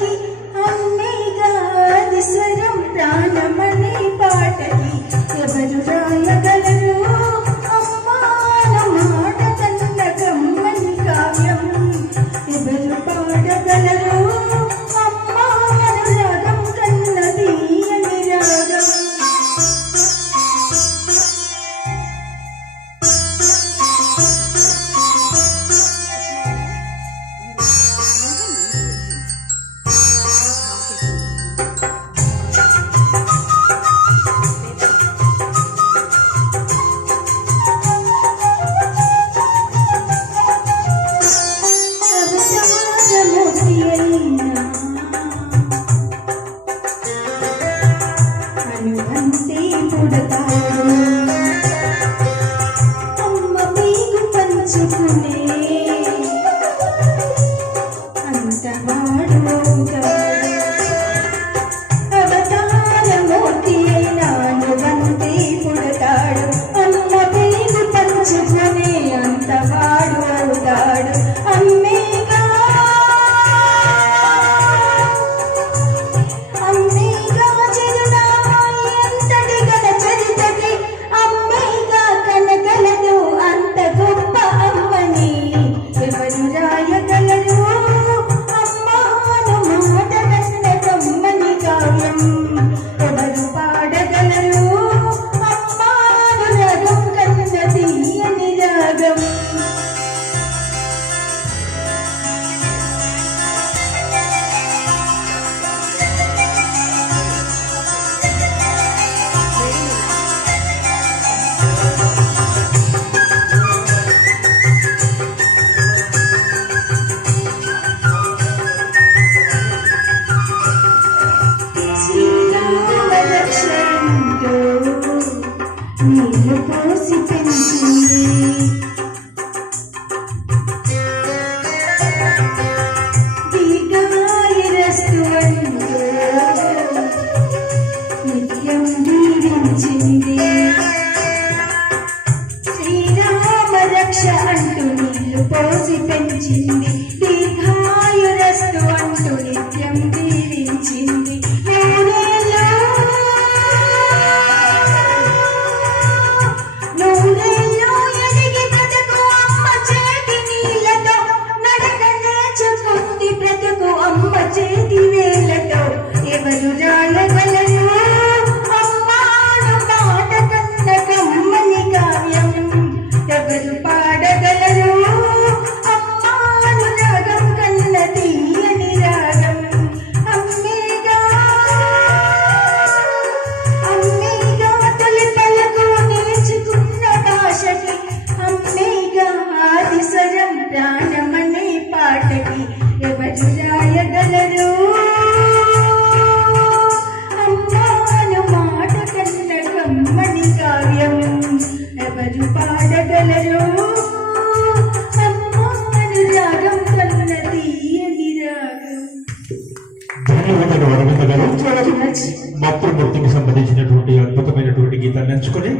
పాటకి అమ్మేగా స్వరం ప్రాణమనే పాటకి ఎవరు రాయగలరు అమ్మాన మాట కన్న కమ్మని కావ్యం ఎవరు పాడగలరు అమ్మాన రాగం కన్న తీయని రాగం అనువంతే పుడతాడు అమ్మ మీకు పంచుకునే అంతవాడు అవుతాడు అవతారమూర్తి అయిన అనువంతే పుడతాడు అమ్మ మీకు పంచుకునే అంతవాడు అవుతాడు అమ్మేగా నీళ్ళు పోసి పెంచింది దీర్ఘాయురస్తు అంటూ నిత్యం దీవించింది శ్రీరామ రక్ష అంటూ నీళ్ళు పోసి పెంచింది దీర్ఘాయురస్తు అంటూ నిత్యం దీవించింది చేతి వేలతో ఎవరు రాయగలరు అమ్మాను మాట కన్న కమ్మని కావ్యం ఎవరు పాడగలరు అమ్మాను రాగం కన్న తీయని రాగం అమ్మేగా అమ్మేగా తొలి పలకు నేర్చుకున్న భాషకి అమ్మేగా ఆది స్వరం ప్రాణమనే పాటకి ఎవరు రాయగలరు అమ్మాను మాట కన్న కమ్మని కావ్యం ఎవరు పాడగలరు అమ్మాను రాగం కన్న తీయని రాగం. ధన్యవాదాలు వరమిత గారు. మాతృమూర్తికి సంబంధించినటువంటి అద్భుతమైనటువంటి గీతాన్ని నేర్చుకుని